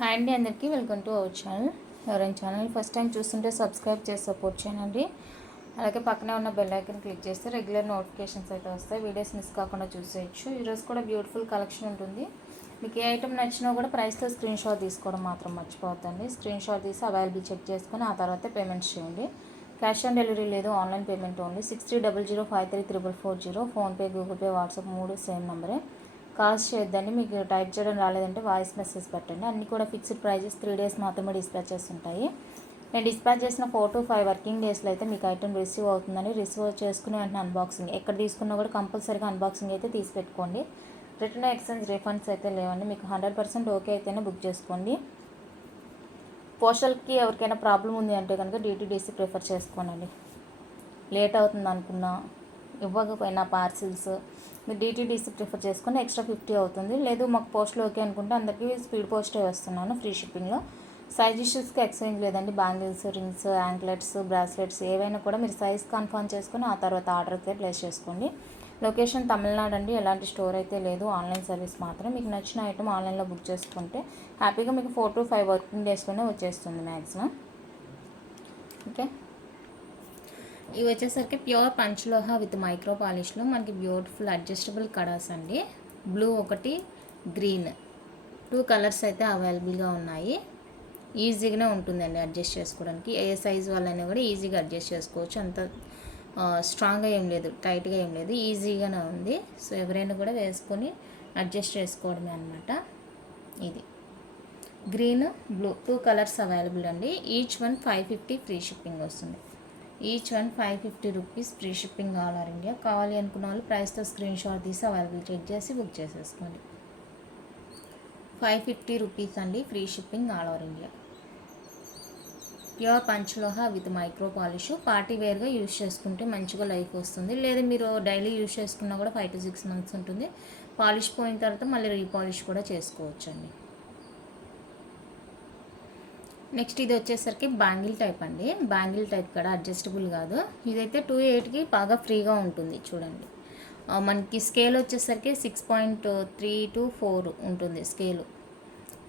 Hi అండి, అందరికీ welcome to our channel. ఎవరైనా ఛానల్ ఫస్ట్ టైం చూస్తుంటే సబ్స్క్రైబ్ చేసి సపోర్ట్ చేయండి. అలాగే పక్కనే ఉన్న బెల్ ఐకన్ క్లిక్ చేస్తే రెగ్యులర్ నోటిఫికేషన్స్ అయితే వస్తాయి. వీడియోస్ మిస్ కాకుండా చూసేయచ్చు. ఈరోజు కూడా బ్యూటిఫుల్ కలెక్షన్ ఉంటుంది. మీకు ఏ ఐటమ్ నచ్చినా కూడా ప్రైస్తో స్క్రీన్ షాట్ తీసుకోవడం మాత్రం మర్చిపోవద్దండి. స్క్రీన్ షాట్ తీసి అవైలబుల్ చెక్ చేసుకొని ఆ తర్వాత పేమెంట్స్ చేయండి. క్యాష్ ఆన్ డెలివరీ లేదు, online payment only. 6300533440. PhonePe, Google Pay, WhatsApp 3 same నెంబరే. కాల్స్ చేయొద్దండి. మీకు టైప్ చేయడం రాలేదంటే వాయిస్ మెసేజ్ పెట్టండి. అన్నీ కూడా ఫిక్స్డ్ ప్రైజెస్, 3 days మాత్రమే డిస్పాచెస్ ఉంటాయి. నేను డిస్పాచ్ చేసిన 4 to 5 వర్కింగ్ డేస్లో అయితే మీకు ఐటమ్ రిసీవ్ అవుతుందని. రిసీవ్ చేసుకుని వెంటనే అన్బాక్సింగ్, ఎక్కడ తీసుకున్నా కూడా కంపల్సరీగా అన్బాక్సింగ్ అయితే తీసి పెట్టుకోండి. రిటర్న్ ఎక్స్చేంజ్ రీఫండ్స్ అయితే లేవండి. మీకు 100% ఓకే అయితేనే బుక్ చేసుకోండి. పోస్టల్కి ఎవరికైనా ప్రాబ్లం ఉంది అంటే కనుక DTDC ప్రిఫర్ చేసుకోనండి. లేట్ అవుతుంది అనుకున్నా, ఇవ్వకపోయినా పార్సిల్స్ మీరు DTDC ప్రిఫర్ చేసుకొని ఎక్స్ట్రా 50 అవుతుంది. లేదు మాకు పోస్ట్లో ఓకే అనుకుంటే అందరికీ స్పీడ్ పోస్టే వేస్తున్నాను ఫ్రీ షిప్పింగ్లో. సైజ్ ఇష్యూస్కి ఎక్స్చేంజ్ లేదండి. బ్యాంగిల్స్, రింగ్స్, యాంక్లెట్స్, బ్రాస్లెట్స్ ఏవైనా కూడా మీరు సైజ్ కన్ఫర్మ్ చేసుకొని ఆ తర్వాత ఆర్డర్ అయితే ప్లేస్ చేసుకోండి. లొకేషన్ తమిళనాడు అండి. ఎలాంటి స్టోర్ అయితే లేదు, ఆన్లైన్ సర్వీస్ మాత్రం. మీకు నచ్చిన ఐటమ్ ఆన్లైన్లో బుక్ చేసుకుంటే హ్యాపీగా మీకు 4 to 5 వర్కింగ్ డేస్లోనే వచ్చేస్తుంది మ్యాక్సిమం. ఓకే, ఇవి వచ్చేసరికి ప్యూర్ పంచలోహ విత్ మైక్రో పాలిష్లో మనకి బ్యూటిఫుల్ అడ్జస్టబుల్ కడాస్ అండి. బ్లూ ఒకటి, గ్రీన్ 2 కలర్స్ అయితే అవైలబుల్గా ఉన్నాయి. ఈజీగానే ఉంటుందండి అడ్జస్ట్ చేసుకోవడానికి. ఏ సైజ్ వాళ్ళైనా కూడా ఈజీగా అడ్జస్ట్ చేసుకోవచ్చు. అంత స్ట్రాంగ్గా ఏం లేదు, టైట్గా ఏం లేదు, ఈజీగానే ఉంది. సో ఎవరైనా కూడా వేసుకొని అడ్జస్ట్ చేసుకోవడమే అనమాట. ఇది గ్రీన్, బ్లూ 2 కలర్స్ అవైలబుల్ అండి. ఈచ్ వన్ 550 ఫ్రీ షిప్పింగ్ వస్తుంది. Each one 550 rupees free shipping all over India. కావాలి అనుకున్న వాళ్ళు ప్రైస్తో స్క్రీన్ షాట్ తీసి అవైలబుల్ చెక్ చేసి బుక్ చేసేసుకోండి. 550 రూపీస్ అండి ఫ్రీ షిప్పింగ్ ఆల్ ఓవర్ ఇండియా. Pure పంచలోహ with micro polish. Party వేర్గా యూజ్ చేసుకుంటే మంచిగా లైఫ్ వస్తుంది. లేదా మీరు డైలీ యూజ్ చేసుకున్నా కూడా 5 to 6 months ఉంటుంది. పాలిష్ పోయిన తర్వాత మళ్ళీ రీపాలిష్ కూడా చేసుకోవచ్చండి. నెక్స్ట్ ఇది వచ్చేసరికి బ్యాంగిల్ టైప్ అండి. బ్యాంగిల్ టైప్ కూడా అడ్జస్టబుల్ కాదు. ఇదైతే 2.8కి బాగా ఫ్రీగా ఉంటుంది. చూడండి, మనకి స్కేల్ వచ్చేసరికి 6.3 to 4 ఉంటుంది. స్కేలు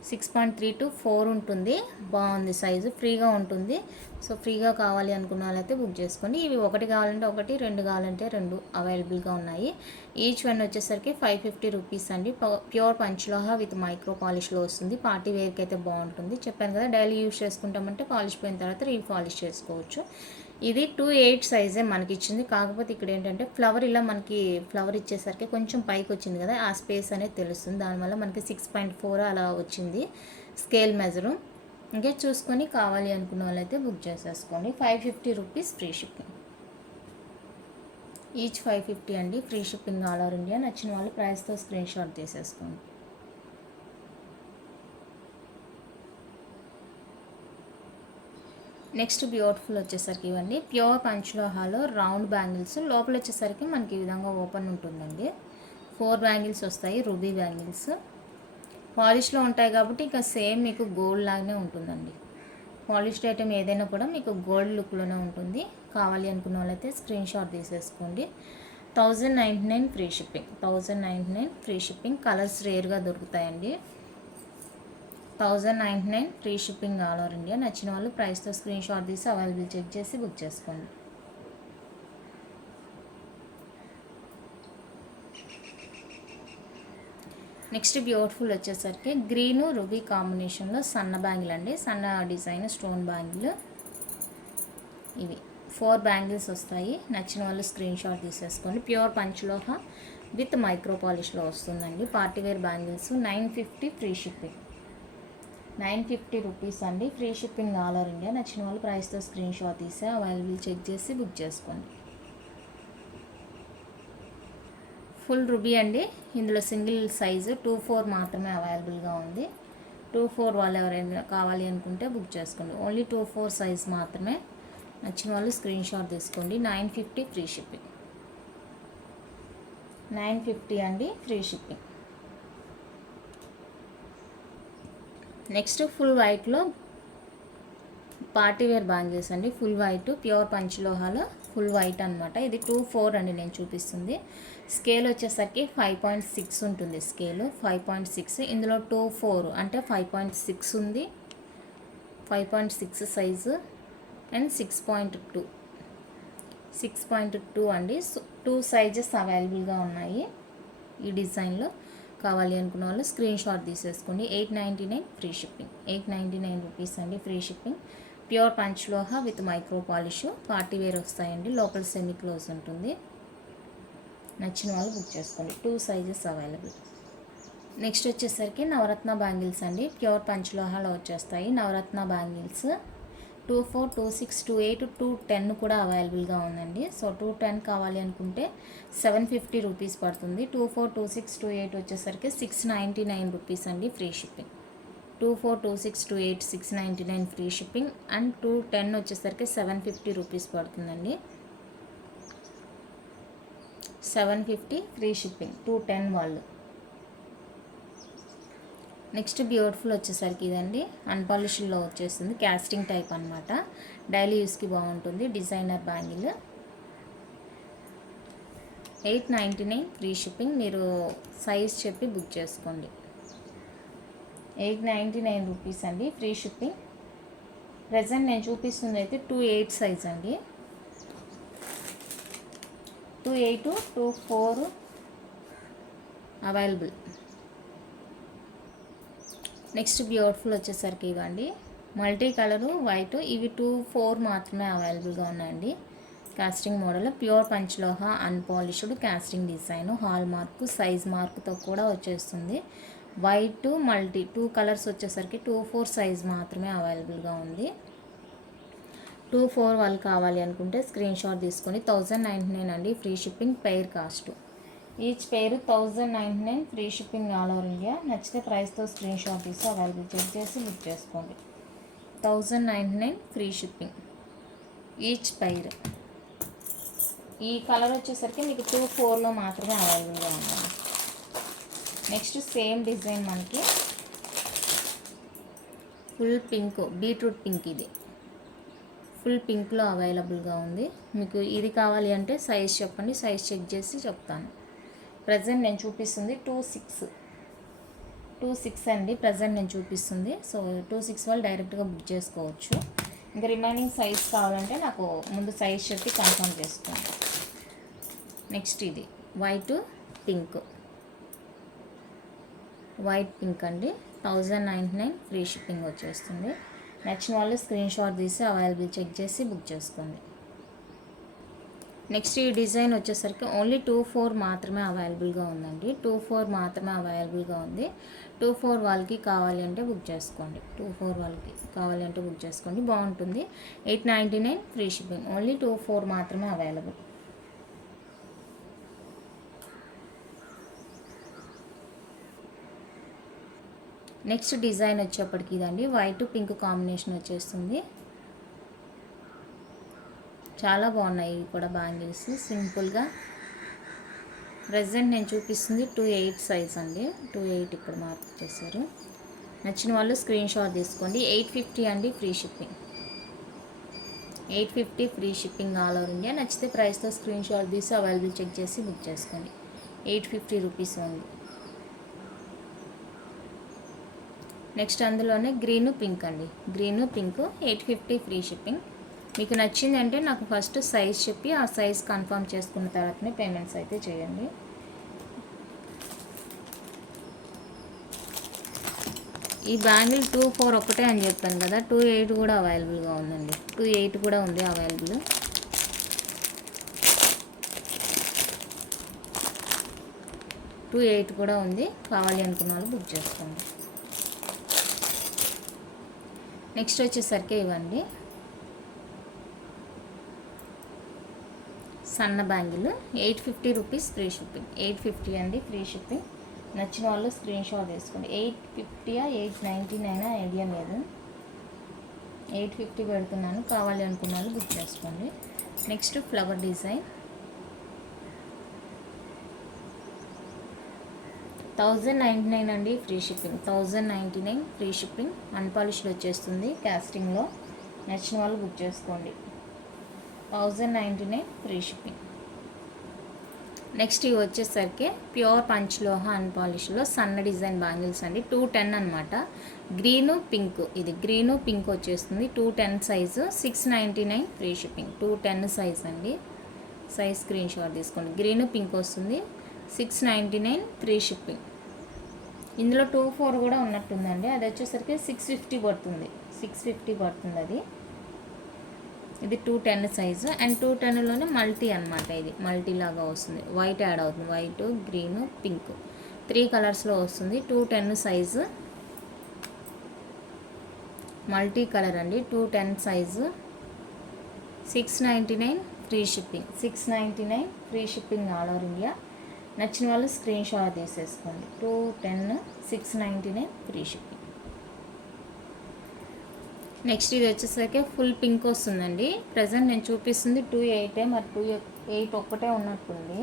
6.3 to 4 ఉంటుంది. బాగుంది, సైజు ఫ్రీగా ఉంటుంది. సో ఫ్రీగా కావాలి అనుకున్న వాళ్ళైతే బుక్ చేసుకోండి. ఇవి ఒకటి కావాలంటే ఒకటి, 2 కావాలంటే 2 అవైలబుల్గా ఉన్నాయి. ఈచ్ వన్ వచ్చేసరికి 550 రూపీస్ అండి. ప్యూర్ పంచలోహ విత్ మైక్రో పాలిష్లో వస్తుంది. పార్టీ వేర్కి అయితే బాగుంటుంది. చెప్పాను కదా, డైలీ యూజ్ చేసుకుంటామంటే పాలిష్ పోయిన తర్వాత రీపాలిష్ చేసుకోవచ్చు. ఇది 2.8 సైజే మనకి ఇచ్చింది. కాకపోతే ఇక్కడ ఏంటంటే ఫ్లవర్ ఇలా మనకి ఫ్లవర్ ఇచ్చేసరికి కొంచెం పైకి వచ్చింది కదా, ఆ స్పేస్ అనేది తెలుస్తుంది. దానివల్ల మనకి 6.4 అలా వచ్చింది స్కేల్ మెజరు. ఇంకా చూసుకొని కావాలి అనుకున్న వాళ్ళైతే బుక్ చేసేసుకోండి. 550 రూపీస్ ఫ్రీ షిప్పింగ్. ఈచ్ 550 అండి free shipping all over India. నచ్చిన వాళ్ళు ప్రైస్తో స్క్రీన్ షాట్ తీసేసుకోండి. నెక్స్ట్ బ్యూటిఫుల్ వచ్చేసరికి ఇవ్వండి ప్యూర్ పంచలోహాలో రౌండ్ బ్యాంగిల్స్. లోపల వచ్చేసరికి మనకి ఈ విధంగా ఓపెన్ ఉంటుందండి. 4 బ్యాంగిల్స్ వస్తాయి, రూబీ బ్యాంగిల్స్. పాలిష్లో ఉంటాయి కాబట్టి ఇక సేమ్ మీకు గోల్డ్ లాగానే ఉంటుందండి. పాలిష్డ్ ఐటమ్ ఏదైనా కూడా మీకు గోల్డ్ లుక్లోనే ఉంటుంది. కావాలి అనుకున్న వాళ్ళైతే స్క్రీన్ షాట్ తీసేసుకోండి. 1099 free shipping. 1099 free shipping. Colours రేర్గా దొరుకుతాయండి. 1099 free shipping all over India. నచ్చిన వాళ్ళు ప్రైస్తో స్క్రీన్ షాట్ తీసి అవైలబుల్ చెక్ చేసి బుక్ చేసుకోండి. నెక్స్ట్ బ్యూటిఫుల్ వచ్చేసరికి గ్రీను రూబీ కాంబినేషన్లో సన్న బ్యాంగిల్ అండి. సన్న డిజైన్ స్టోన్ బ్యాంగిల్. ఇవి 4 బ్యాంగిల్స్ వస్తాయి. నచ్చిన వాళ్ళు స్క్రీన్ షాట్ తీసేసుకోండి. ప్యూర్ పంచలోహ విత్ మైక్రో పాలిష్లో వస్తుందండి. Party wear bangles. 950 free shipping. 950 rupees అండి free shipping all over India. నచ్చిన వాళ్ళు ప్రైస్తో స్క్రీన్ షాట్ తీసి అవైలబుల్ చెక్ చేసి బుక్ చేసుకోండి. ఫుల్ రూబీ అండి. ఇందులో సింగిల్ సైజు 2-4 మాత్రమే అవైలబుల్గా ఉంది. 2-4 వాళ్ళు ఎవరైనా కావాలి అనుకుంటే బుక్ చేసుకోండి. ఓన్లీ 2-4 సైజ్ మాత్రమే. నచ్చిన వాళ్ళు స్క్రీన్ షాట్ తీసుకోండి. 950 ఫ్రీ షిప్పింగ్. 950 అండి ఫ్రీ షిప్పింగ్. నెక్స్ట్ ఫుల్ వైట్లో పార్టీవేర్ బ్యాంగిల్స్ అండి. ఫుల్ వైట్ ప్యూర్ పంచలోహాలో ఫుల్ వైట్ అనమాట. ఇది 2/4 అండి నేను చూపిస్తుంది. స్కేల్ వచ్చేసరికి 5.6 ఉంటుంది. స్కేలు 5.6, ఇందులో 2/4 అంటే 5.6 ఉంది, 5.6 సైజు అండ్ 6.2 అండి. 2 సైజెస్ అవైలబుల్గా ఉన్నాయి ఈ డిజైన్లో. కావాలి అనుకున్న వాళ్ళు స్క్రీన్ షాట్ తీసేసుకోండి. 899 ఫ్రీ షిప్పింగ్, 899 రూపీస్ అండి free shipping. Pure పంచలోహ with micro polish, party wear వస్తాయండి. లోపల సెమీ క్లోజ్ ఉంటుంది. నచ్చిన వాళ్ళు బుక్ చేసుకోండి. 2 సైజెస్ అవైలబుల్. నెక్స్ట్ వచ్చేసరికి నవరత్న బ్యాంగిల్స్ అండి. ప్యూర్ పంచలోహాలో వచ్చేస్తాయి నవరత్న బ్యాంగిల్స్. 2/4, 2/6, 2/8, 2/10 కూడా అవైలబుల్గా ఉందండి. సో 2/10 కావాలి అనుకుంటే 750 రూపీస్ పడుతుంది. 2/4, 2/6, 2/8 వచ్చేసరికి 699 రూపీస్ అండి free shipping. 2/4, 2/6, 2/8 699 free shipping. And 2/10 వచ్చేసరికి 750 రూపీస్ పడుతుందండి. 750 ఫ్రీ షిప్పింగ్ 2/10 వాళ్ళు. నెక్స్ట్ బ్యూటిఫుల్ వచ్చేసరికి ఇదండి అన్పాలిష్డ్లో వచ్చేస్తుంది. క్యాస్టింగ్ టైప్ అనమాట. డైలీ యూస్కి బాగుంటుంది. Designer bangle 899 free shipping. మీరు సైజ్ చెప్పి బుక్ చేసుకోండి. 899 రూపీస్ అండి ఫ్రీ షిప్పింగ్. ప్రజెంట్ నేను చూపిస్తుంది అయితే 2/8 సైజ్ అండి. 2/8, 2/4 అవైలబుల్. నెక్స్ట్ బ్యూటిఫుల్ వచ్చేసరికి ఇవ్వండి మల్టీ కలరు వైట్. ఇవి 2/4 మాత్రమే అవైలబుల్గా ఉన్నాయండి. Casting model, pure panchaloha, unpolished, casting design, hallmark, size మార్క్తో కూడా వచ్చేస్తుంది. వైట్ మల్టీ 2 కలర్స్ వచ్చేసరికి 2/4 సైజ్ మాత్రమే అవైలబుల్గా ఉంది. 2/4 వాళ్ళు కావాలి అనుకుంటే స్క్రీన్ షాట్ తీసుకొని 1099 అండి free shipping. Pair cost each పేరు 1099 free shipping all over India. నచ్చితే ప్రైస్తో స్క్రీన్ షాట్ తీసి అవైలబుల్ చెక్ చేసి బుక్ చేసుకోండి. 1099 ఫ్రీ షిప్పింగ్ ఈచ్ పైర్. ఈ కలర్ వచ్చేసరికి మీకు 2/4లో మాత్రమే అవైలబుల్గా ఉంది. నెక్స్ట్ సేమ్ డిజైన్ మనకి ఫుల్ పింక్, బీట్రూట్ పింక్. ఇది ఫుల్ పింక్లో అవైలబుల్గా ఉంది. మీకు ఇది కావాలి అంటే సైజ్ చెప్పండి, సైజ్ చెక్ చేసి చెప్తాను. ప్రజెంట్ నేను చూపిస్తుంది 2/6 అండి. ప్రజెంట్ నేను చూపిస్తుంది. సో 2/6 వాళ్ళు డైరెక్ట్గా బుక్ చేసుకోవచ్చు. ఇంకా రిమైనింగ్ సైజ్ కావాలంటే నాకు ముందు సైజ్ చెప్పి కన్ఫర్మ్ చేసుకోండి. నెక్స్ట్ ఇది వైట్ పింక్ అండి. 1099 ఫ్రీ షిప్పింగ్ వచ్చేస్తుంది. నచ్చిన వాళ్ళు స్క్రీన్ షాట్ తీసి అవైలబుల్ చెక్ చేసి బుక్ చేసుకోండి. నెక్స్ట్ ఈ డిజైన్ వచ్చేసరికి ఓన్లీ 2/4 మాత్రమే అవైలబుల్గా ఉందండి. 2/4 మాత్రమే అవైలబుల్గా ఉంది. 2/4 వాళ్ళకి కావాలి అంటే బుక్ చేసుకోండి. 2/4 వాళ్ళకి కావాలి అంటే బుక్ చేసుకోండి. బాగుంటుంది. 899 ఫ్రీ షిప్పింగ్. ఓన్లీ 2/4 మాత్రమే అవైలబుల్. నెక్స్ట్ డిజైన్ వచ్చేప్పటికి ఇదండి వైట్ పింక్ కాంబినేషన్ వచ్చేస్తుంది. చాలా బాగున్నాయి ఇవి కూడా బ్యాంగిల్స్ సింపుల్గా. ప్రెజెంట్ నేను చూపిస్తుంది 2/8 సైజ్ అండి. 2/8 ఇక్కడ మార్క్ చేశారు. నచ్చిన వాళ్ళు స్క్రీన్ షాట్ తీసుకోండి. 850 అండి free shipping. 850 free shipping all over India. నచ్చితే ప్రైస్తో స్క్రీన్ షాట్ తీసి అవైలబుల్ చెక్ చేసి బుక్ చేసుకోండి. 850 రూపీస్ ఉంది. నెక్స్ట్ అందులోనే గ్రీన్ పింక్ అండి. Green pink 850 free shipping. మీకు నచ్చిందంటే నాకు ఫస్ట్ సైజ్ చెప్పి ఆ సైజ్ కన్ఫర్మ్ చేసుకున్న తర్వాతనే పేమెంట్స్ అయితే చేయండి. ఈ బ్యాంగిల్ 2/4 ఒకటే అని చెప్పాను కదా. 2/8 కూడా అవైలబుల్గా ఉందండి. 2/8 కూడా ఉంది అవైలబుల్. టూ 8 కూడా ఉంది. కావాలి అనుకున్న వాళ్ళు బుక్ చేసుకోండి. నెక్స్ట్ వచ్చేసరికి ఇవ్వండి సన్న బ్యాంగిల్ 850 రూపీస్ ఫ్రీ షిప్పింగ్. 850 అండి ఫ్రీ షిప్పింగ్. నచ్చిన వాళ్ళు స్క్రీన్ షాట్ తీసుకోండి. 850 899 ఐడియా లేదు. 850 పెడుతున్నాను. కావాలి అనుకున్న వాళ్ళు బుక్ చేసుకోండి. నెక్స్ట్ ఫ్లవర్ డిజైన్ 1099 అండి free shipping. 1099 free shipping. Unpolished వచ్చేస్తుంది క్యాస్టింగ్లో. నచ్చిన వాళ్ళు బుక్ చేసుకోండి. 1099 ఫ్రీ షిప్పింగ్. నెక్స్ట్ ఇవి వచ్చేసరికి ప్యూర్ పంచ్లోహ అన్పాలిష్లో సన్న డిజైన్ బ్యాంగిల్స్ అండి. 210 అనమాట. గ్రీను పింక్, ఇది గ్రీను పింక్ వచ్చేస్తుంది. 210 సైజు, 699 ఫ్రీ షిప్పింగ్. 210 సైజ్ అండి. సైజ్ స్క్రీన్ షాట్ తీసుకోండి. గ్రీను పింక్ వస్తుంది, 699 ఫ్రీ షిప్పింగ్. ఇందులో 24 కూడా ఉన్నట్టుందండి. అది వచ్చేసరికి 650 పడుతుంది. 650 పడుతుంది అది. ఇది 210 సైజు అండ్ 210లోనే మల్టీ అనమాట. ఇది మల్టీ లాగా వస్తుంది. వైట్ యాడ్ అవుతుంది. వైట్, గ్రీన్, పింక్ 3 కలర్స్లో వస్తుంది. 210 సైజు, మల్టీ కలర్ అండి. 210 size, 699 free shipping. 699 free shipping all over India. నచ్చిన వాళ్ళు స్క్రీన్ షాట్ తీసేసుకోండి. 210, 699 ఫ్రీ షిప్పింగ్. నెక్స్ట్ ఇది వచ్చేసరికి ఫుల్ పింక్ వస్తుందండి. ప్రజెంట్ నేను చూపిస్తుంది 28, మరి 28 ఒక్కటే ఉన్నట్టుంది.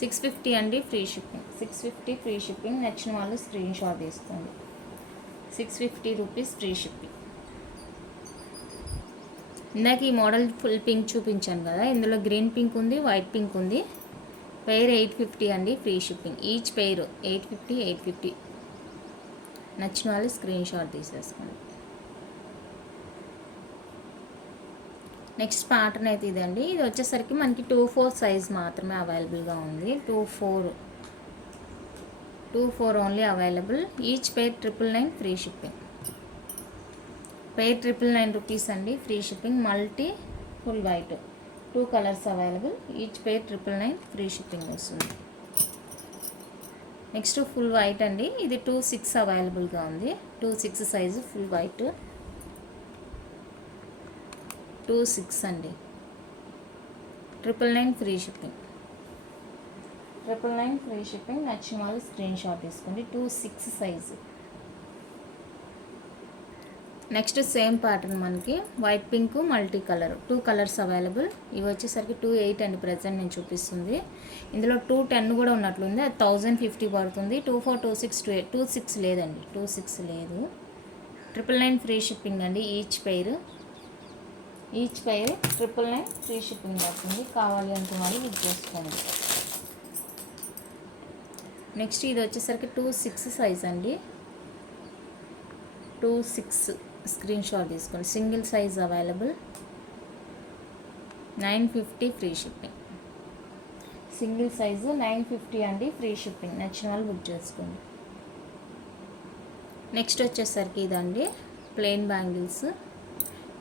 650 అండి ఫ్రీ షిప్పింగ్. 650 free shipping. నచ్చిన వాళ్ళు స్క్రీన్ షాట్ తీసుకోండి. 650 రూపీస్ ఫ్రీ షిప్పింగ్. ఇందాక ఈ మోడల్ ఫుల్ పింక్ చూపించాను కదా, ఇందులో గ్రీన్ పింక్ ఉంది, వైట్ పింక్ ఉంది. పెయిర్ 850 అండి ఫ్రీ షిప్పింగ్. Each pair 850, 850. నచ్చిన వాళ్ళు స్క్రీన్ షాట్ తీసేసుకోండి. నెక్స్ట్ ప్యాటర్న్ అయితే ఇదండి. ఇది వచ్చేసరికి మనకి 24 సైజ్ మాత్రమే అవైలబుల్గా ఉంది. 24 only available. Each pair 999 free shipping. Pair 999 rupees అండి free shipping. Multi, full white 2 colours available. Each pair 999 free shipping వస్తుంది. నెక్స్ట్ ఫుల్ వైట్ అండి. ఇది 26 అవైలబుల్గా ఉంది. 26 సైజు ఫుల్ వైట్. 26 అండి. 999 ఫ్రీ షిప్పింగ్. 999 free shipping. నచ్చిన వాళ్ళు స్క్రీన్ షాట్ తీసుకోండి. 26 సైజు. నెక్స్ట్ సేమ్ ప్యాటర్న్ మనకి white pink multi colour 2 colours available. ఇవి వచ్చేసరికి 28 అండి ప్రజెంట్ నేను చూపిస్తుంది. ఇందులో 210 కూడా ఉన్నట్లుంది. అది 1050 పడుతుంది. 24, 26, 28. 26 లేదండి, 26 లేదు. 999 ఫ్రీ షిప్పింగ్ అండి. ఈచ్ పెయిర్ 999 ఫ్రీ షిప్పింగ్ పడుతుంది. కావాలి అనుకున్న వాళ్ళు బుక్ చేసుకోండి. నెక్స్ట్ ఇది వచ్చేసరికి 26 సైజ్ అండి. 26 స్క్రీన్ షాట్ తీసుకోండి. Single size available. 950 free shipping. Single size 950 అండి ఫ్రీ షిప్పింగ్. నచ్చిన వాళ్ళు బుక్ చేసుకోండి. నెక్స్ట్ వచ్చేసరికి ఇదండి ప్లెయిన్ బ్యాంగిల్స్.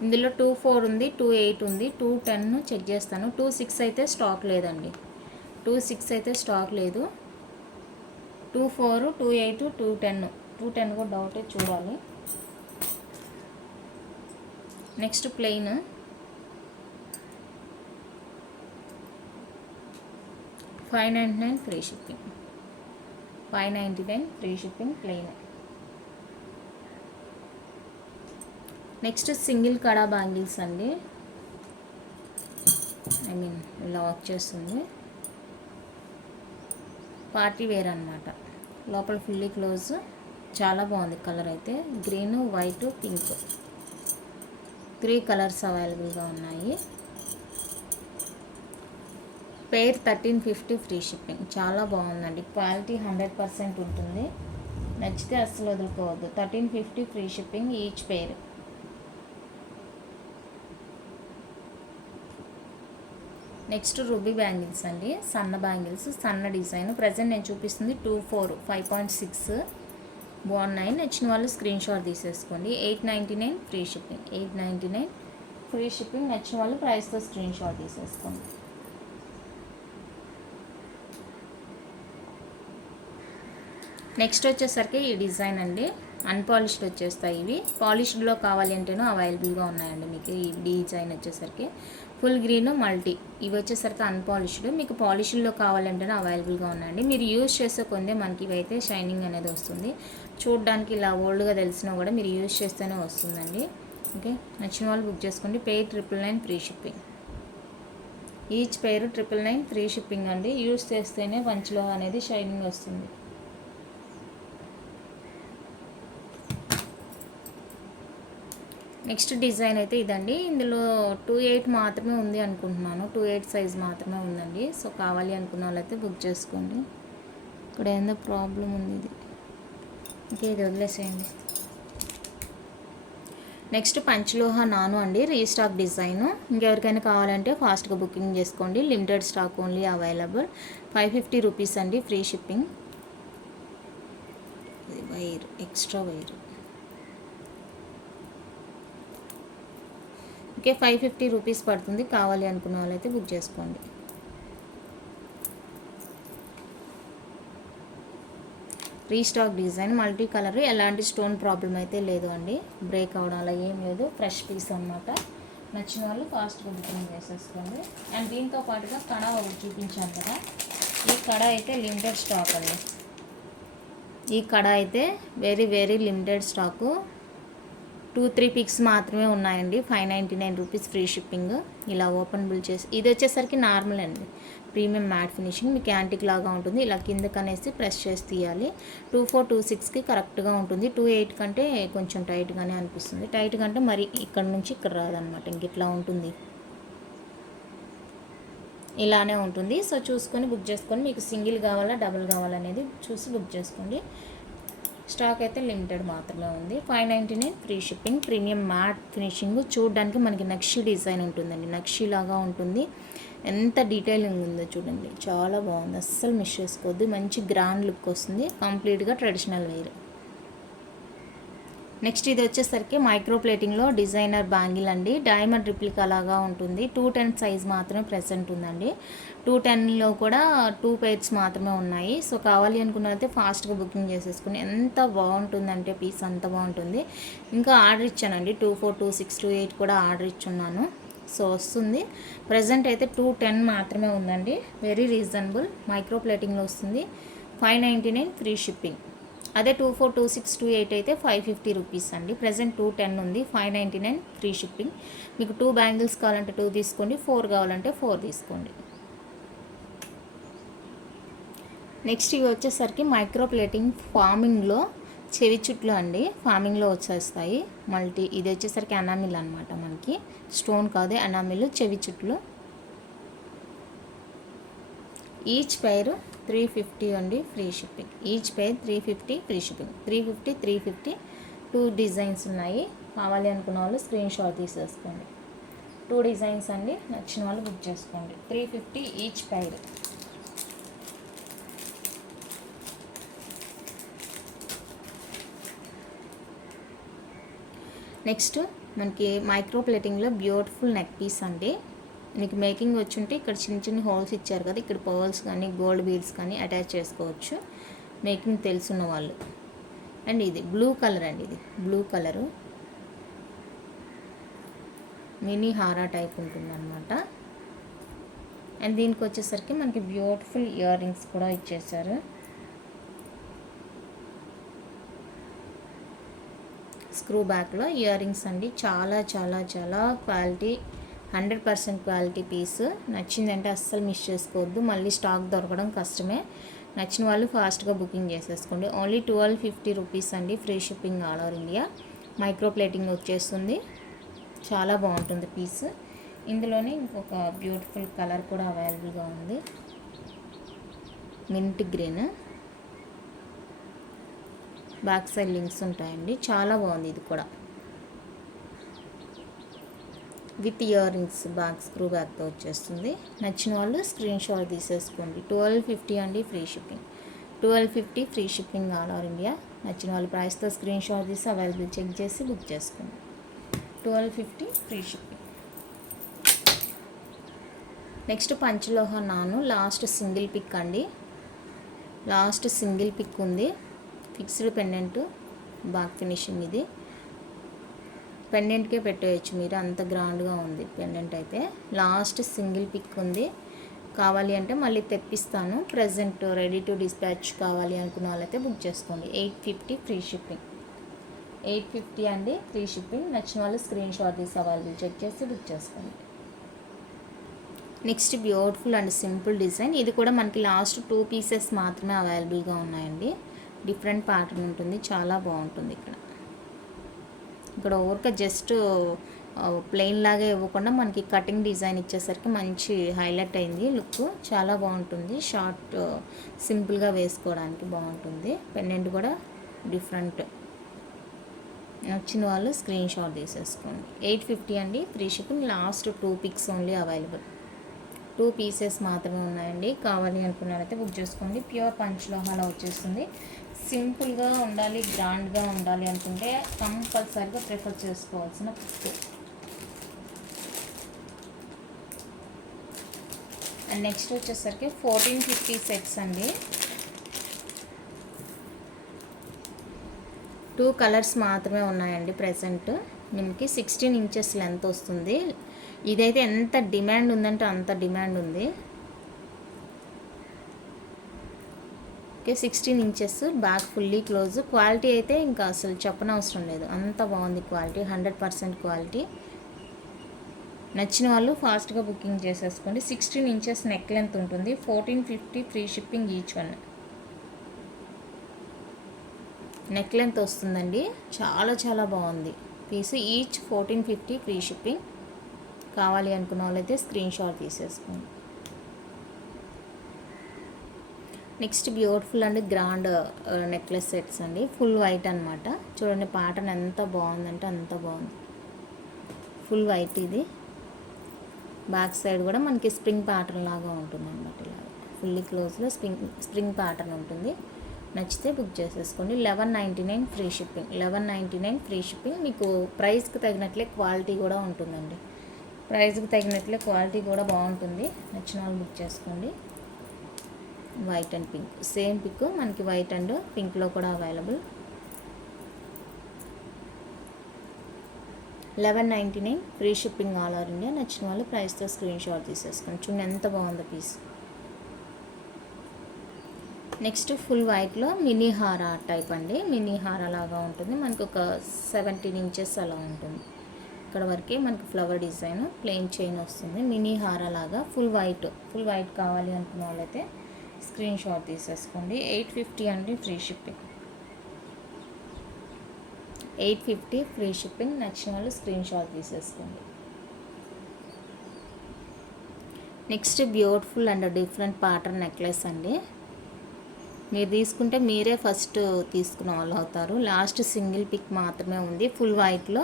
ఇందులో 24 ఉంది, 28 ఉంది, 210 చెక్ చేస్తాను. 26 అయితే స్టాక్ లేదండి. 26 అయితే స్టాక్ లేదు. 24, 28, 210 కూడా డౌటే, చూడాలి. Next plain. $599 free shipping. 599 free shipping plain. Next single కడా బ్యాంగిల్స్ అండి. ఇలా వర్క్ చేస్తుంది. పార్టీ వేర్ అనమాట. లోపల ఫుల్లీ క్లోజ్. చాలా బాగుంది కలర్ అయితే. గ్రీన్, వైట్, పింక్ 3 కలర్స్ అవైలబుల్గా ఉన్నాయి. Pair 1350 free shipping. చాలా బాగుందండి. క్వాలిటీ 100% ఉంటుంది. నచ్చితే అస్సలు వదులుకోవద్దు. 1350 free shipping each pair. Next ruby bangles అండి. సన్న బ్యాంగిల్స్, సన్న డిజైన్. ప్రజెంట్ నేను చూపిస్తుంది 24, 5.6 బాగున్నాయి. నచ్చిన వాళ్ళు స్క్రీన్ షాట్ తీసేసుకోండి. 899 ఫ్రీ షిప్పింగ్. 899 free shipping. నచ్చిన వాళ్ళు ప్రైస్తో స్క్రీన్ షాట్ తీసేసుకోండి. నెక్స్ట్ వచ్చేసరికి ఈ డిజైన్ అండి. అన్పాలిష్డ్ వచ్చేస్తాయి ఇవి. పాలిష్డ్లో కావాలి అంటేనో అవైలబుల్గా ఉన్నాయండి మీకు. ఈ డిజైన్ వచ్చేసరికి ఫుల్ గ్రీన్ మల్టీ. ఇవి వచ్చేసరికి అన్పాలిష్డ్. మీకు పాలిష్డ్లో కావాలంటేనే అవైలబుల్గా ఉన్నాయండి. మీరు యూజ్ చేసే కొందే మనకి ఇవైతే షైనింగ్ అనేది వస్తుంది. చూడడానికి ఇలా ఓల్డ్గా తెలిసినా కూడా మీరు యూజ్ చేస్తేనే వస్తుందండి. ఓకే, నచ్చిన వాళ్ళు బుక్ చేసుకోండి. Pair 999 free shipping. Each pair 999 free shipping అండి. యూజ్ చేస్తేనే పంచ్లో అనేది షైనింగ్ వస్తుంది. నెక్స్ట్ డిజైన్ అయితే ఇదండి. ఇందులో 28 మాత్రమే ఉంది అనుకుంటున్నాను. 28 సైజ్ మాత్రమే ఉందండి. సో కావాలి అనుకున్న వాళ్ళైతే బుక్ చేసుకోండి. ఇక్కడ ఏందో ప్రాబ్లం ఉంది, ఇది ఇది వదిలేసేయండి. నెక్స్ట్ పంచలోహ నాను అండి, రీస్టాక్ డిజైన్. ఇంకెవరికైనా కావాలంటే ఫాస్ట్గా బుకింగ్ చేసుకోండి. Limited stock only available. 550 rupees అండి, free shipping. Wire, extra wire. Okay, 550 rupees పడుతుంది. కావాలి అనుకున్న వాళ్ళైతే బుక్ చేసుకోండి. రీస్టాక్ డిజైన్, మల్టీ కలర్, ఎలాంటి స్టోన్ ప్రాబ్లం అయితే లేదు అండి. బ్రేక్ అవడం అలా ఏం లేదు. ఫ్రెష్ పీస్ అనమాట. నచ్చిన వాళ్ళు ఫాస్ట్గా బుకింగ్ చేసేసుకోండి. అండ్ దీంతో పాటుగా కడ ఒకటి చూపించాను కదా, ఈ కడ అయితే లిమిటెడ్ స్టాక్ అండి. ఈ కడ అయితే very very limited stock. 2-3 pics మాత్రమే ఉన్నాయండి. 599 రూపీస్ ఫ్రీ షిప్పింగ్. ఇలా ఓపెన్ బిల్ చేసి, ఇది వచ్చేసరికి నార్మల్ అండి, ప్రీమియం మ్యాట్ ఫినిషింగ్. మీకు యాంటిక్ లాగా ఉంటుంది. ఇలా కిందకనేసి ప్రెస్ చేసి తీయాలి. 2426కి కరెక్ట్గా ఉంటుంది. 28 కంటే కొంచెం టైట్గానే అనిపిస్తుంది. టైట్ కంటే మరి ఇక్కడ నుంచి ఇక్కడ రాదనమాట, ఇంక ఇట్లా ఉంటుంది. ఇలానే ఉంటుంది. సో చూసుకొని బుక్ చేసుకొని, మీకు సింగిల్ కావాలా డబుల్ కావాలనేది చూసి బుక్ చేసుకోండి. స్టాక్ అయితే లిమిటెడ్ మాత్రమే ఉంది. 599 free shipping. Premium matte finishing. చూడడానికి మనకి నక్షి డిజైన్ ఉంటుందండి, నక్షి లాగా ఉంటుంది. ఎంత డీటెయిలింగ్ ఉందో చూడండి, చాలా బాగుంది. అస్సలు మిస్ చేసుకోవద్దు. మంచి గ్రాండ్ లుక్ వస్తుంది. కంప్లీట్గా ట్రెడిషనల్ వేర్. నెక్స్ట్ ఇది వచ్చేసరికి మైక్రో ప్లేటింగ్లో డిజైనర్ బ్యాంగిల్ అండి. డైమండ్ రిప్లికా లాగా ఉంటుంది. 210 సైజ్ మాత్రమే ప్రెసెంట్ ఉందండి. 210లో కూడా 2 పేర్స్ మాత్రమే ఉన్నాయి. సో కావాలి అనుకున్నైతే ఫాస్ట్గా బుకింగ్ చేసేసుకుని. ఎంత బాగుంటుందంటే పీస్ అంత బాగుంటుంది. ఇంకా ఆర్డర్ ఇచ్చానండి, 242628 కూడా ఆర్డర్ ఇచ్చున్నాను. సో వస్తుంది. ప్రజెంట్ అయితే 210 మాత్రమే ఉందండి. Very reasonable. మైక్రో ప్లేటింగ్లో వస్తుంది. 599 ఫ్రీ షిప్పింగ్. అదే 242628 అయితే 550 రూపీస్ అండి. ప్రజెంట్ 210 ఉంది. 599 ఫ్రీ షిప్పింగ్. మీకు 2 బ్యాంగిల్స్ కావాలంటే 2 తీసుకోండి, 4 కావాలంటే 4 తీసుకోండి. నెక్స్ట్ ఇవి వచ్చేసరికి మైక్రో ప్లేటింగ్ ఫార్మింగ్లో చెవి చుట్లు అండి. ఫార్మింగ్లో వచ్చేస్తాయి మల్టీ. ఇది వచ్చేసరికి ఎనామిల్ అనమాట, మనకి స్టోన్ కాదు, ఎనామిల్ చెవి చుట్లు. ఈచ్ పైర్ 350 అండి, free shipping. Each pair 350 free shipping. 350 350 2 designs ఉన్నాయి. కావాలి అనుకున్న వాళ్ళు స్క్రీన్ షాట్ తీసేసుకోండి. 2 డిజైన్స్ అండి, నచ్చిన వాళ్ళు బుక్ చేసుకోండి. 350 ఈచ్ పైర్. నెక్స్ట్ మనకి మైక్రో ప్లేటింగ్లో బ్యూటిఫుల్ నెక్ పీస్ అండి. మీకు మేకింగ్ వచ్చుంటే ఇక్కడ చిన్న చిన్న హోల్స్ ఇచ్చారు కదా, ఇక్కడ పర్ల్స్ కానీ గోల్డ్ బీడ్స్ కానీ అటాచ్ చేసుకోవచ్చు, మేకింగ్ తెలుసున్న వాళ్ళు. అండ్ ఇది బ్లూ కలర్ అండి, ఇది బ్లూ కలరు మినీ హారా టైప్ ఉంటుంది అనమాట. అండ్ దీనికి వచ్చేసరికి మనకి బ్యూటిఫుల్ ఇయర్ రింగ్స్ కూడా ఇచ్చేసారు. స్క్రూ బ్యాక్లో ఇయర్ రింగ్స్ అండి. చాలా చాలా చాలా క్వాలిటీ, 100% క్వాలిటీ పీస్. నచ్చిందంటే అస్సలు మిస్ చేసుకోవద్దు. మళ్ళీ స్టాక్ దొరకడం కష్టమే. నచ్చిన వాళ్ళు ఫాస్ట్గా బుకింగ్ చేసేసుకోండి. ఓన్లీ 1250 రూపీస్ అండి, free shipping all over India. Micro plating వచ్చేస్తుంది. చాలా బాగుంటుంది పీస్. ఇందులోనే ఇంకొక బ్యూటిఫుల్ కలర్ కూడా అవైలబుల్గా ఉంది, mint green. Back side links ఉంటాయండి. చాలా బాగుంది ఇది కూడా, with ear rings. Back screw బ్యాక్తో వచ్చేస్తుంది. నచ్చిన వాళ్ళు స్క్రీన్ షాట్ తీసేసుకోండి. 1250 అండి, free shipping. 1250 free shipping all over India. నచ్చిన వాళ్ళు ప్రైస్తో స్క్రీన్ షాట్ తీసి అవైలబుల్ చెక్ చేసి బుక్ చేసుకోండి. 1250 ఫ్రీ షిప్పింగ్. నెక్స్ట్ పంచలోహ నాను, లాస్ట్ సింగిల్ పిక్ అండి. లాస్ట్ సింగిల్ పిక్ ఉంది. Fixed pendant, back finishing. ఇది పెండెంట్కే పెట్టేయచ్చు మీరు, అంత గ్రాండ్గా ఉంది పెండెంట్ అయితే. లాస్ట్ సింగిల్ పిక్ ఉంది. కావాలి అంటే మళ్ళీ తెప్పిస్తాను. ప్రజెంట్ రెడీ టు డిస్పాచ్ కావాలి అనుకున్న వాళ్ళైతే బుక్ చేసుకోండి. 850 ఫ్రీ షిప్పింగ్. 850 అండి, ఫ్రీ షిప్పింగ్. నచ్చిన వాళ్ళు స్క్రీన్ షాట్ తీసి అవైలబుల్ చెక్ చేసి బుక్ చేసుకోండి. Next beautiful and simple design. ఇది కూడా మనకి లాస్ట్ 2 పీసెస్ మాత్రమే అవైలబుల్గా ఉన్నాయండి. డిఫరెంట్ ప్యాటర్న్ ఉంటుంది, చాలా బాగుంటుంది. ఇక్కడ ఇక్కడ ఊరికే జస్ట్ ప్లెయిన్ లాగా ఇవ్వకుండా మనకి కటింగ్ డిజైన్ ఇచ్చేసరికి మంచి హైలైట్ అయింది లుక్. చాలా బాగుంటుంది. షార్ట్ సింపుల్గా వేసుకోవడానికి బాగుంటుంది. పెండెంట్ కూడా డిఫరెంట్. నచ్చిన వాళ్ళు స్క్రీన్ షాట్ తీసేసుకోండి. 850 అండి, free shipping. Last 2 pics only available. 2 pieces మాత్రమే ఉన్నాయండి. కావాలి అనుకున్నారైతే బుక్ చేసుకోండి. ప్యూర్ పంచలోహాలో వచ్చేస్తుంది. సింపుల్గా ఉండాలి, గ్రాండ్గా ఉండాలి అనుకుంటే కంపల్సరీగా ప్రిఫర్ చేసుకోవాల్సిన పిక్. అండ్ నెక్స్ట్ వచ్చేసరికి 1450 సెట్స్ అండి. 2 కలర్స్ మాత్రమే ఉన్నాయండి ప్రెసెంట్. మనకి 16 ఇంచెస్ లెంత్ వస్తుంది. ఇదైతే ఎంత డిమాండ్ ఉందంటే అంత డిమాండ్ ఉంది. Okay, 16 inches, back fully close. Quality అయితే ఇంకా అసలు చెప్పనవసరం లేదు, అంత బాగుంది క్వాలిటీ. 100% క్వాలిటీ. నచ్చిన వాళ్ళు ఫాస్ట్గా బుకింగ్ చేసేసుకోండి. 16 ఇంచెస్ నెక్ లెంత్ ఉంటుంది. 1450 free shipping each one. Neck length వస్తుందండి. చాలా చాలా బాగుంది పీస్. Each 1450 free shipping. కావాలి అనుకున్న వాళ్ళైతే స్క్రీన్ షాట్ తీసేసుకోండి. Next beautiful and grand necklace sets అండి. ఫుల్ వైట్ అనమాట. చూడండి ప్యాటర్న్ ఎంత బాగుందంటే అంత బాగుంది. Full white. ఇది బ్యాక్ సైడ్ కూడా మనకి స్ప్రింగ్ ప్యాటర్న్ లాగా ఉంటుంది అన్నమాట. ఇలా ఫుల్లీ క్లోజ్లో స్ప్రింగ్ ప్యాటర్న్ ఉంటుంది. నచ్చితే బుక్ చేసేసుకోండి. 1199 ఫ్రీ షిప్పింగ్. 1199 free shipping. మీకు ప్రైస్కి తగినట్లే క్వాలిటీ కూడా ఉంటుందండి. ప్రైస్కి తగినట్లే క్వాలిటీ కూడా బాగుంటుంది. నచ్చిన వాళ్ళు బుక్ చేసుకోండి. White and pink, same pick మనకి వైట్ అండ్ పింక్లో కూడా available. 1199 free shipping all over India. నచ్చిన వాళ్ళు ప్రైస్తో స్క్రీన్ షాట్ తీసేసుకోండి. చూడండి ఎంత బాగుందో పీస్. నెక్స్ట్ ఫుల్ వైట్లో మినీ హారా టైప్ అండి. మినీ హారా లాగా ఉంటుంది. మనకు ఒక 17 ఇంచెస్ అలా ఉంటుంది. ఇక్కడ వరకే మనకి ఫ్లవర్ డిజైన్, ప్లెయిన్ చైన్ వస్తుంది. మినీ హారా లాగా ఫుల్ వైట్ కావాలి అనుకున్న వాళ్ళైతే స్క్రీన్ షాట్ తీసేసుకోండి. 850 అండి, ఫ్రీ షిప్పింగ్. 850 free shipping. నచ్చిన వాళ్ళు స్క్రీన్ షాట్ తీసేసుకోండి. Next beautiful and different pattern necklace అండి. మీరు తీసుకుంటే మీరే ఫస్ట్ తీసుకున్న వాళ్ళు అవుతారు. లాస్ట్ సింగిల్ పిక్ మాత్రమే ఉంది ఫుల్ వైట్లో.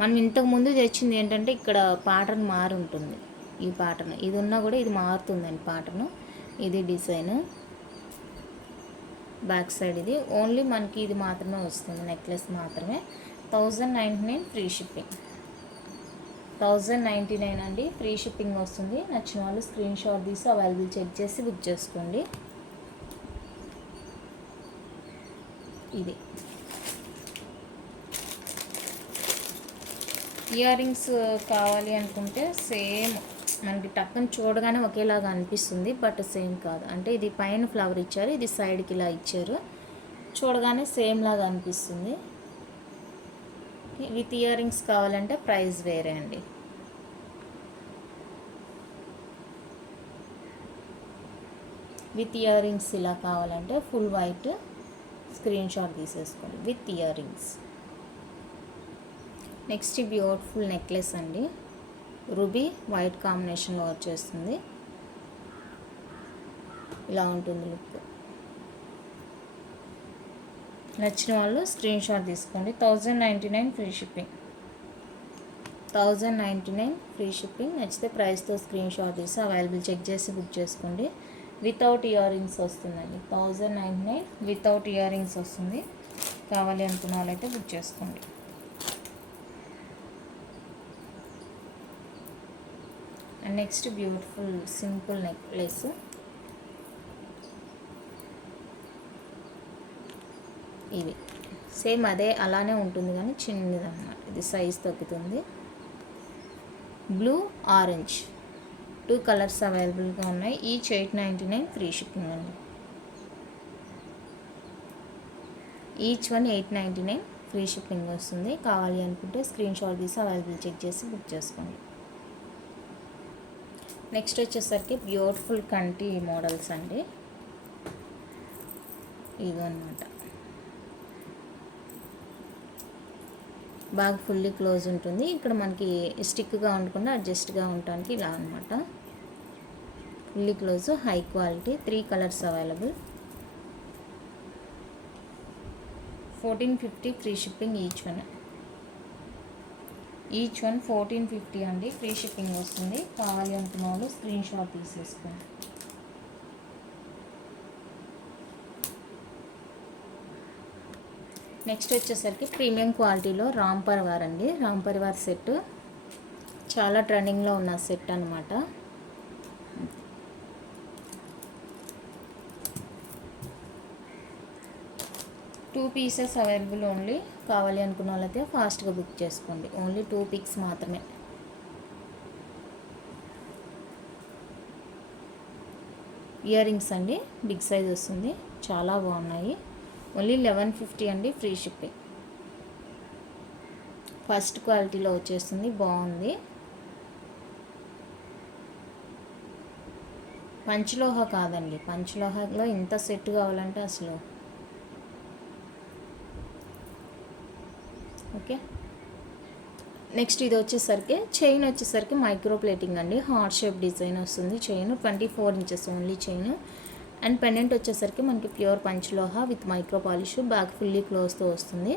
మనం ఇంతకుముందు తెచ్చింది ఏంటంటే ఇక్కడ ప్యాటర్న్ మారి ఉంటుంది. ఈ ప్యాటర్న్ ఇది ఉన్నా కూడా ఇది మారుతుందండి ప్యాటర్న్. ఇది డిజైన్ బ్యాక్ సైడ్. ఇది ఓన్లీ మనకి ఇది మాత్రమే వస్తుంది, నెక్లెస్ మాత్రమే. 1099 ఫ్రీ షిప్పింగ్. 1099 అండి, ఫ్రీ షిప్పింగ్ వస్తుంది. నచ్చిన వాళ్ళు స్క్రీన్ షాట్ తీసి అవైలబుల్ చెక్ చేసి బుక్ చేసుకోండి. ఇది ఇయర్ రింగ్స్ కావాలి అనుకుంటే సేమ్ మనకి టక్కని చూడగానే ఒకేలాగా అనిపిస్తుంది, బట్ సేమ్ కాదు. అంటే ఇది పైన ఫ్లవర్ ఇచ్చారు, ఇది సైడ్కి ఇలా ఇచ్చారు. చూడగానే సేమ్ లాగా అనిపిస్తుంది. విత్ ఇయర్ రింగ్స్ కావాలంటే ప్రైస్ వేరే అండి. విత్ ఇయర్ రింగ్స్ ఇలా కావాలంటే ఫుల్ వైట్ స్క్రీన్ షాట్ తీసేసుకోండి with ear rings. Next beautiful necklace అండి. రూబీ వైట్ కాంబినేషన్లో వచ్చేస్తుంది. ఇలా ఉంటుంది లుక్. నచ్చిన వాళ్ళు స్క్రీన్ షాట్ తీసుకోండి. 1099 ఫ్రీ షిప్పింగ్. 1099 free shipping. నచ్చితే ప్రైస్తో స్క్రీన్ షాట్ తీసి అవైలబుల్ చెక్ చేసి బుక్ చేసుకోండి. వితౌట్ ఇయర్ రింగ్స్ వస్తుందండి. 1099 వితౌట్ ఇయర్ రింగ్స్ వస్తుంది. కావాలి అనుకున్న వాళ్ళైతే బుక్ చేసుకోండి. And next beautiful simple necklace. ఇది సేమ్ అదే అలానే ఉంటుంది కానీ చిన్నది అన్నమాట. ఇది సైజ్ తగ్గుతుంది. బ్లూ ఆరెంజ్ 2 కలర్స్ అవైలబుల్గా ఉన్నాయి. ఈచ్ 899 ఫ్రీ షిప్పింగ్ అండి. ఈచ్ వన్ 899 ఫ్రీ షిప్పింగ్ వస్తుంది. కావాలి అనుకుంటే స్క్రీన్ షాట్ తీసి అవైలబుల్ చెక్ చేసి బుక్ చేసుకోండి. నెక్స్ట్ వచ్చేసరికి బ్యూటిఫుల్ కంటి మోడల్స్ అండి. ఇది అన్నమాట. బ్యాగ్ ఫుల్లీ క్లోజ్ ఉంటుంది. ఇక్కడ మనకి స్టిక్గా ఉండకుండా అడ్జస్ట్గా ఉండటానికి ఇలా అనమాట. Fully close, high quality, 3 colours available. 1450 free shipping each one. 1450 అండి, ఫ్రీ షిప్పింగ్ వస్తుంది. కావాలి అనుకున్న వాళ్ళు స్క్రీన్ షాట్ తీసేసుకోండి. నెక్స్ట్ వచ్చేసరికి ప్రీమియం క్వాలిటీలో రామ్ పరివార్ అండి. రామ్ పరివార్ సెట్ చాలా ట్రెండింగ్లో ఉన్న సెట్ అనమాట. Two pieces available only. కావాలి అనుకున్న వాళ్ళైతే ఫాస్ట్గా బుక్ చేసుకోండి. ఓన్లీ 2 పిక్స్ మాత్రమే. ఇయర్ రింగ్స్ అండి, బిగ్ సైజ్ వస్తుంది, చాలా బాగున్నాయి. ఓన్లీ 1150 అండి, ఫ్రీ షిప్పింగ్. ఫస్ట్ క్వాలిటీలో వచ్చేస్తుంది, బాగుంది. పంచలోహ కాదండి, పంచలోహలో ఇంత సెట్ కావాలంటే అసలు ఓకే. నెక్స్ట్ ఇది వచ్చేసరికి చైన్ వచ్చేసరికి మైక్రో ప్లేటింగ్ అండి. హార్ట్ షేప్ డిజైన్ వస్తుంది. Chain 24 inches only chain. And pendant వచ్చేసరికి మనకి pure పంచలోహ with micro polish. Back fully క్లోజ్తో వస్తుంది.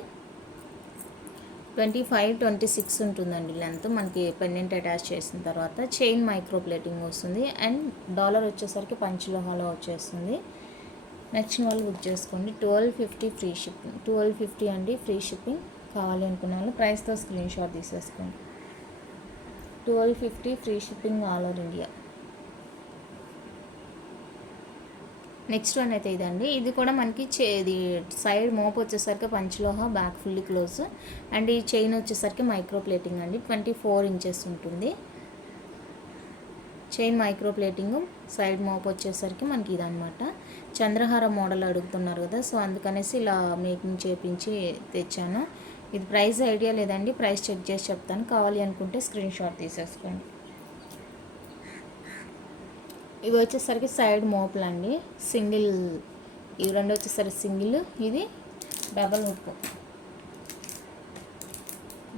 25-26 ఉంటుందండి లెంత్ మనకి పెండెంట్ అటాచ్ చేసిన తర్వాత. చైన్ మైక్రో ప్లేటింగ్ వస్తుంది. అండ్ డాలర్ వచ్చేసరికి పంచలోహలో వచ్చేస్తుంది. నచ్చిన వాళ్ళు బుక్ చేసుకోండి. 1250 ఫ్రీ షిప్పింగ్. 1250 అండి, ఫ్రీ షిప్పింగ్. కావాలి అనుకున్న వాళ్ళు ప్రైస్తో స్క్రీన్ షాట్ తీసేసుకోండి. 1250 free shipping all over India. Next one అయితే ఇదండి. ఇది కూడా మనకి ఇది సైడ్ మోప్ వచ్చేసరికి పంచలోహ, బ్యాక్ ఫుల్లీ క్లోజ్. అండ్ ఈ చైన్ వచ్చేసరికి మైక్రో ప్లేటింగ్ అండి. 24 ఇంచెస్ ఉంటుంది chain. Micro plating. Side mop వచ్చేసరికి మనకి ఇదనమాట. చంద్రహార మోడల్ అడుగుతున్నారు కదా, సో అందుకనేసి ఇలా మేకింగ్ చేపించి తెచ్చాను. ఇది ప్రైస్ ఐడియా లేదండి, ప్రైస్ చెక్ చేసి చెప్తాను. కావాలి అనుకుంటే స్క్రీన్ షాట్ తీసేసుకోండి. ఇవి వచ్చేసరికి సైడ్ మోపులు అండి. సింగిల్, ఇవి రెండు వచ్చేసరికి సింగిల్, ఇది డబల్ ఉప్పు.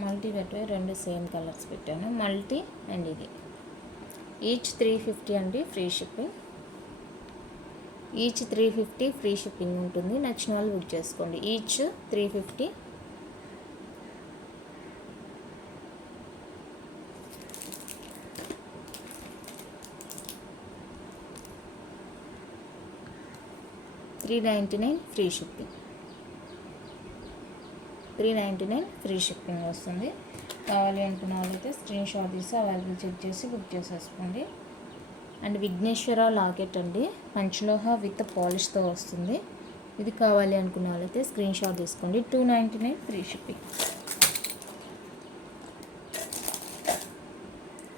మల్టీ పెట్టే రెండు సేమ్ కలర్స్ పెట్టాను, మల్టీ అండ్ ఇది. ఈచ్ 350 అండి, free shipping. Each 350 free shipping ఉంటుంది. నచ్చిన వాళ్ళు బుక్ చేసుకోండి. Each 350. $399 free shipping. 399 free shipping వస్తుంది. కావాలి అనుకున్న వాళ్ళైతే స్క్రీన్ షాట్ తీసి అవైలబుల్ చెక్ చేసి బుక్ చేసేసుకోండి. అండ్ విఘ్నేశ్వర లాకెట్ అండి, పంచలోహ విత్ పాలిష్తో వస్తుంది. ఇది కావాలి అనుకున్న వాళ్ళైతే స్క్రీన్ షాట్ తీసుకోండి. 299 ఫ్రీ షిప్పింగ్.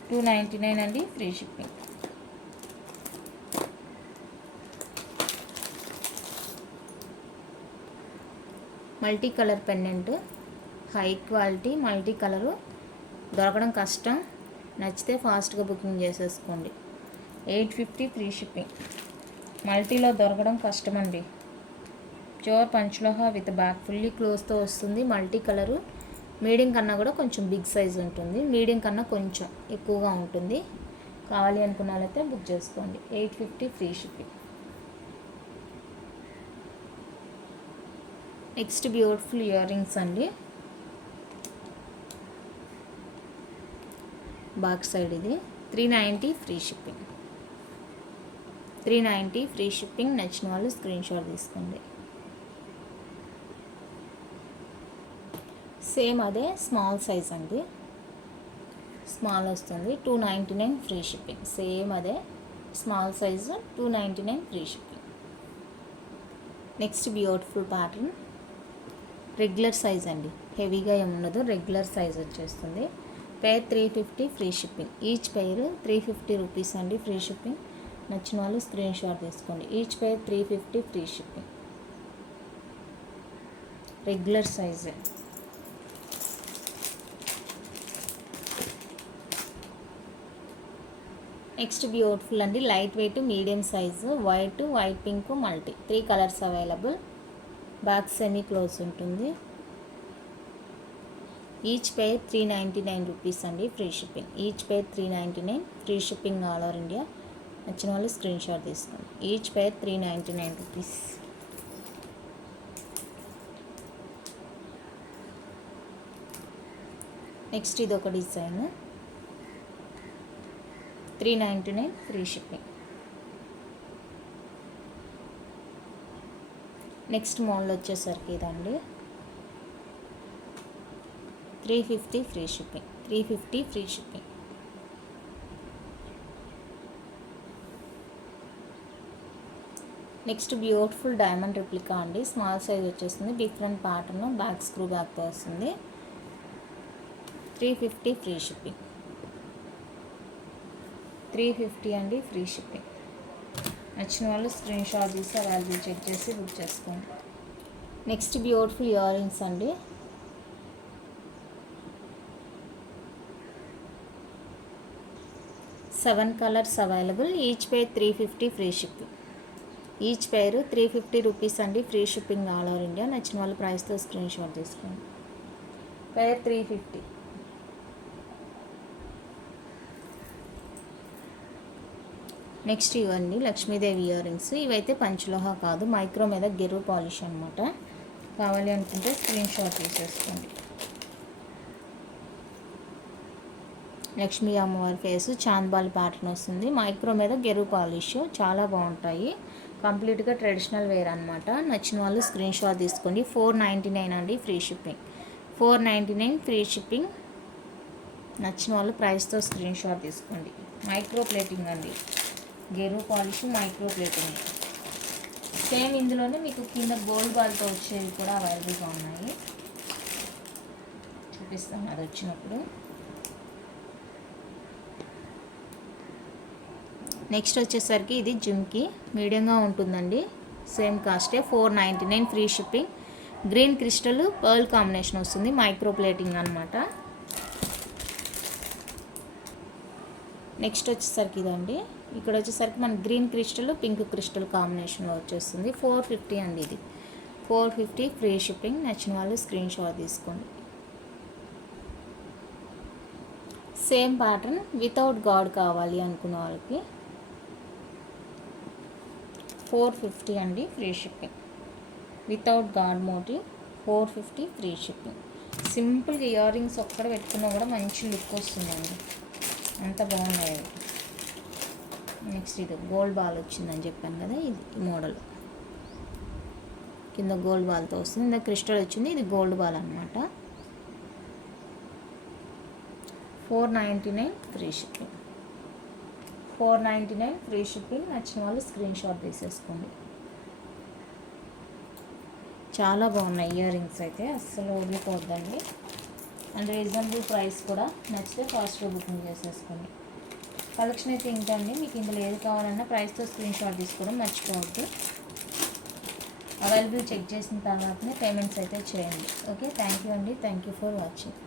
299 అండి, free shipping. Multi colour pendant, high quality multi colour, దొరకడం కష్టం. నచ్చితే ఫాస్ట్గా బుకింగ్ చేసేసుకోండి. 850 ఫ్రీ షిప్పింగ్. మల్టీలో దొరకడం కష్టం అండి. ప్యూర్ పంచలోహ విత్ బ్యాక్ ఫుల్లీ క్లోజ్తో వస్తుంది. Multi colour. మీడియం కన్నా కూడా కొంచెం బిగ్ సైజ్ ఉంటుంది, మీడియం కన్నా కొంచెం ఎక్కువగా ఉంటుంది. కావాలి అనుకున్న వాళ్ళైతే బుక్ చేసుకోండి. 850 free shipping. Next beautiful ear rings అండి. బ్యాక్ సైడ్ ఇది 390 ఫ్రీ షిప్పింగ్. 390 free shipping. నచ్చిన వాళ్ళు స్క్రీన్ షాట్ తీసుకోండి. సేమ్ అదే స్మాల్ సైజ్ అండి, స్మాల్ వస్తుంది. 299 ఫ్రీ షిప్పింగ్. సేమ్ అదే small size, 299 free shipping. Next beautiful pattern, regular size అండి, హెవీగా ఏముండదు, రెగ్యులర్ సైజ్ వచ్చేస్తుంది. పేర్ 350 ఫ్రీ షిప్పింగ్. ఈచ్ పేర్ 350 రూపీస్ అండి, ఫ్రీ షిప్పింగ్. నచ్చిన వాళ్ళు స్క్రీన్ షాట్ తీసుకోండి. ఈచ్ పేర్ 350 free shipping. Regular size. Next beautiful అండి, light weight medium size, white pink multi, 3 colours available. Back semi close ఉంటుంది. ఈచ్ పేర్ 399 రూపీస్ అండి, free shipping. Each pair 399, free shipping all over India. నచ్చిన వాళ్ళు screen shot తీసుకోండి. Each pair 399 rupees. Next ఇది ఒక design, 399, free shipping. Next model వచ్చేసరికి ఇదండి, 350, free shipping. 350 free shipping. Next beautiful diamond replica అండి, small size వచ్చేస్తుంది, డిఫరెంట్ ప్యాటర్న్, బ్యాక్ స్క్రూ బ్యాక్తో వస్తుంది. 350 ఫ్రీ షిప్పింగ్. 350 అండి, ఫ్రీ షిప్పింగ్. నచ్చిన వాళ్ళు స్క్రీన్ షాట్ తీసి అవైలబుల్ చెక్ చేసి బుక్ చేసుకోండి. నెక్స్ట్ బ్యూటిఫుల్ ఇయర్ రింగ్స్ అండి, 7 కలర్స్ అవైలబుల్. ఈచ్ పేర్ 350, ఫ్రీ షిప్పింగ్. ఈచ్ పేరు 350 రూపీస్ అండి, free shipping all over India. నచ్చిన వాళ్ళు ప్రైస్తో స్క్రీన్ షాట్ తీసుకోండి. పేర్ 350. నెక్స్ట్ ఇవ్వండి లక్ష్మీదేవి ఇయర్ రింగ్స్. ఇవైతే పంచలోహ కాదు, మైక్రో మీద గెరు పాలిష్ అనమాట. కావాలి అనుకుంటే స్క్రీన్ షాట్ తీసేసుకోండి. లక్ష్మీ అమ్మవారి ఫేసు చాంద్బాల్ ప్యాటర్న్ వస్తుంది, మైక్రో మీద గెరు పాలిష్, చాలా బాగుంటాయి. కంప్లీట్గా ట్రెడిషనల్ వేర్ అనమాట. నచ్చిన వాళ్ళు స్క్రీన్ షాట్ తీసుకోండి. 499 అండి, ఫ్రీ షిప్పింగ్. 499 free shipping. నచ్చిన వాళ్ళు ప్రైస్తో స్క్రీన్ షాట్ తీసుకోండి. మైక్రో ప్లేటింగ్ అండి, గెరు పాలిష్, మైక్రో ప్లేటింగ్. సేమ్ ఇందులోనే మీకు కింద గోల్డ్ బాల్తో వచ్చేవి కూడా అవైలబుల్గా ఉన్నాయి, చూపిస్తాను అది వచ్చినప్పుడు. నెక్స్ట్ వచ్చేసరికి ఇది జిమ్కి మీడియంగా ఉంటుందండి, సేమ్ కాస్టే. 499 free shipping. Green crystal pearl combination వస్తుంది, మైక్రో ప్లేటింగ్ అనమాట. నెక్స్ట్ వచ్చేసరికి ఇదండి, ఇక్కడ వచ్చేసరికి మన గ్రీన్ క్రిస్టల్ పింక్ క్రిస్టల్ కాంబినేషన్లో వచ్చేస్తుంది. 450 అండి, ఇది 450 ఫ్రీ షిప్పింగ్. నచ్చిన వాళ్ళు స్క్రీన్ షాట్ తీసుకోండి. సేమ్ ప్యాటర్న్ వితౌట్ గాడ్ కావాలి అనుకున్న వాళ్ళకి 450 అండి, free shipping. Without god motif 450 free shipping. సింపుల్గా ఇయర్ రింగ్స్ ఒక్కడ పెట్టుకున్నా కూడా మంచి లుక్ వస్తుందండి, అంత బాగున్నాయి. నెక్స్ట్ ఇది గోల్డ్ బాల్ వచ్చిందని చెప్పాను కదా, ఇది మోడల్ కింద గోల్డ్ బాల్తో వస్తుంది, ఇంత క్రిస్టల్ వచ్చింది, ఇది గోల్డ్ బాల్ అనమాట. 499 ఫ్రీ షిప్పింగ్. 499 free shipping. నచ్చిన వాళ్ళు స్క్రీన్ షాట్ తీసేసుకోండి. చాలా బాగున్నాయి ఇయర్ రింగ్స్ అయితే, అస్సలు వదిలిపోద్దండి. అండ్ రీజనబుల్ ప్రైస్ కూడా. నచ్చితే ఫాస్ట్గా బుకింగ్ చేసేసుకోండి. కలెక్షన్ అయితే ఇంకా అండి, మీకు ఇందులో ఏది కావాలన్నా ప్రైస్తో స్క్రీన్ షాట్ తీసుకోవడం మర్చిపోవద్దు. అవైలబుల్ చెక్ చేసిన తర్వాతనే పేమెంట్స్ అయితే చేయండి. ఓకే, థ్యాంక్ యూ అండి, థ్యాంక్ యూ ఫర్ వాచింగ్.